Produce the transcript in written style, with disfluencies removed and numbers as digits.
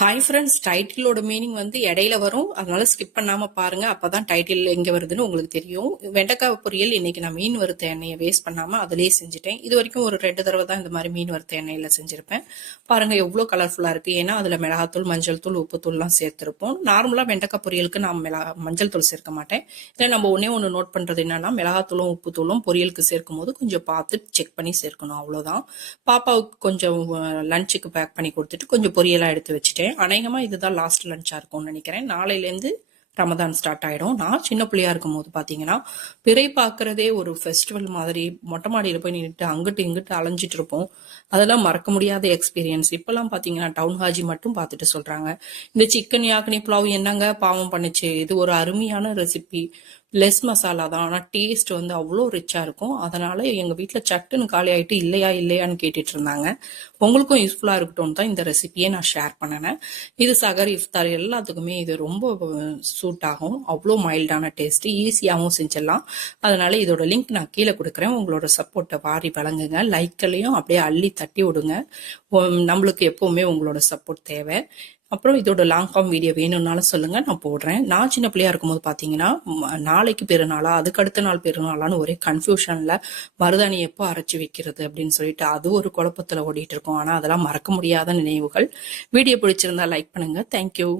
Hi friends, டைட்டிலோட meaning வந்து இடையில வரும். அதனால ஸ்கிப் பண்ணாம பாருங்க. அப்பதான் டைட்டில் எங்க வருதுன்னு உங்களுக்கு தெரியும். வெண்டைக்காய் பொரியல் இன்னைக்கு நான் மீன் வறுத்த எண்ணெயை வேஸ்ட் பண்ணாம அதிலேயே செஞ்சுட்டேன். இது வரைக்கும் ஒரு 2 தடவை தான் இந்த மாதிரி மீன் வறுத்த எண்ணெயில செஞ்சிருப்பேன். பாருங்க எவ்வளோ கலர்ஃபுல்லா இருக்கு. ஏன்னா அதுல மிளகாத்தூள், மஞ்சள் தூள், உப்புத்தூள்லாம் சேர்த்திருப்போம். நார்மலா வெண்டைக்காய் பொரியலுக்கு நான் மஞ்சள் தூள் சேர்க்க மாட்டேன். இதில் நம்ம ஒண்ணு நோட் பண்றது என்னன்னா, மிளகாத்தூளும் உப்புத்தூளும் பொரியலுக்கு சேர்க்கும் போது கொஞ்சம் பார்த்து செக் பண்ணி சேர்க்கணும், அவ்வளவுதான். பாப்பாவுக்கு கொஞ்சம் லஞ்சுக்கு பேக் பண்ணி கொடுத்துட்டு கொஞ்சம் பொரியலா எடுத்து வச்சுட்டேன். அநேகமா இதுதான் லாஸ்ட் லஞ்சா இருக்கும்னு நினைக்கிறேன். நாளையிலேருந்து ரமதான் ஸ்டார்ட் ஆயிடும். நான் சின்ன பிள்ளையா இருக்கும் போது பாத்தீங்கன்னா, பிறை பார்க்கறதே ஒரு ஃபெஸ்டிவல் மாதிரி மொட்டை மாடியில போய் நின்றுட்டு அங்கிட்டு இங்கிட்டு அலைஞ்சிட்டு இருப்போம். அதெல்லாம் மறக்க முடியாத எக்ஸ்பீரியன்ஸ். இப்பெல்லாம் பாத்தீங்கன்னா டவுன் ஹாஜி மட்டும் பார்த்துட்டு சொல்றாங்க, இந்த சிக்கன் யாக்னி புலாவ் என்னங்க பாவம் பண்ணுச்சு, இது ஒரு அருமையான ரெசிபி, லெஸ் மசாலா தான், ஆனா டேஸ்ட் வந்து அவ்வளோ ரிச்சா இருக்கும். அதனால எங்க வீட்டுல சட்டுன்னு காலி ஆயிட்டு இல்லையான்னு கேட்டுட்டு இருந்தாங்க. உங்களுக்கும் யூஸ்ஃபுல்லா இருக்கட்டும் தான் இந்த ரெசிபியை நான் ஷேர் பண்ணினேன். இது சகர் இஃப்தார் எல்லாத்துக்குமே இது ரொம்ப சூட் ஆகும். அவ்வளோ மைல்டான டேஸ்ட், ஈஸியாகவும் செஞ்சிடலாம். அதனால இதோட லிங்க் நான் கீழே கொடுக்குறேன். உங்களோட சப்போர்ட்டை வாரி வழங்குங்க. லைக்களையும் அப்படியே அள்ளி தட்டி விடுங்க. நம்மளுக்கு எப்பவுமே உங்களோட சப்போர்ட் தேவை. அப்புறம் இதோட லாங் ஃபார்ம் வீடியோ வேணும்னாலும் சொல்லுங்க, நான் போடுறேன். நான் சின்ன பிள்ளையா இருக்கும்போது பாத்தீங்கன்னா, நாளைக்கு பெருநாளா அதுக்கு அடுத்த நாள் பெருநாளான்னு ஒரே கன்ஃபியூஷன்ல மருதாணி எப்போ அரைச்சு வைக்கிறது அப்படின்னு சொல்லிட்டு அது ஒரு குழப்பத்துல ஓடிட்டு இருக்கோம். ஆனா அதெல்லாம் மறக்க முடியாத நினைவுகள். வீடியோ பிடிச்சிருந்தா லைக் பண்ணுங்க. தேங்க்யூ.